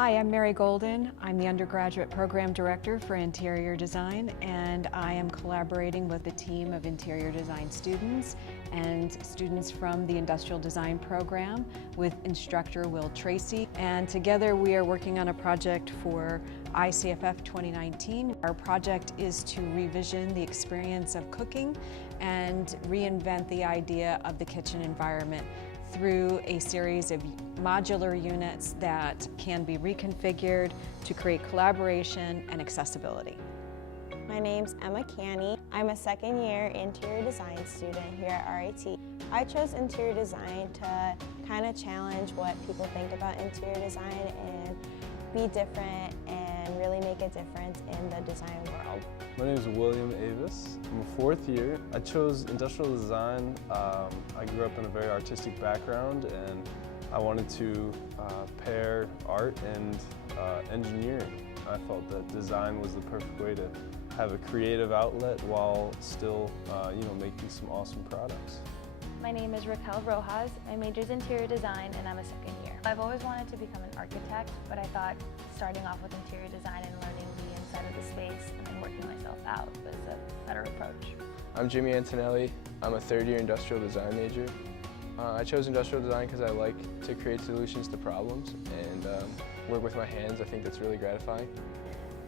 Hi, I'm Mary Golden. I'm the undergraduate program director for interior design, and I am collaborating with a team of interior design students and students from the industrial design program with instructor Will Tracy. And together we are working on a project for ICFF 2019. Our project is to revision the experience of cooking and reinvent the idea of the kitchen environment through a series of modular units that can be reconfigured to create collaboration and accessibility. My name's Emma Canny. I'm a second-year interior design student here at RIT. I chose interior design to kind of challenge what people think about interior design and be different and really make a difference in the design world. My name is William Avis. I'm a fourth year. I chose industrial design. I grew up in a very artistic background, and I wanted to pair art and engineering. I felt that design was the perfect way to have a creative outlet while still making some awesome products. My name is Raquel Rojas. My major is interior design and I'm a second year. I've always wanted to become an architect, but I thought starting off with interior design and learning the inside of the space and then working myself out was a better approach. I'm Jimmy Antonelli. I'm a third year industrial design major. I chose industrial design because I like to create solutions to problems and work with my hands. I think that's really gratifying.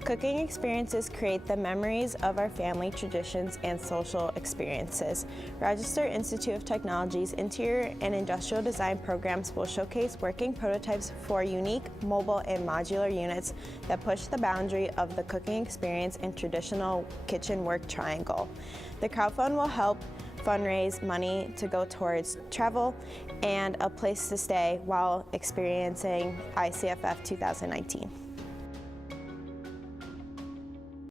Cooking experiences create the memories of our family traditions and social experiences. Rochester Institute of Technology's interior and industrial design programs will showcase working prototypes for unique, mobile, and modular units that push the boundary of the cooking experience in traditional kitchen work triangle. The crowdfund will help fundraise money to go towards travel and a place to stay while experiencing ICFF 2019.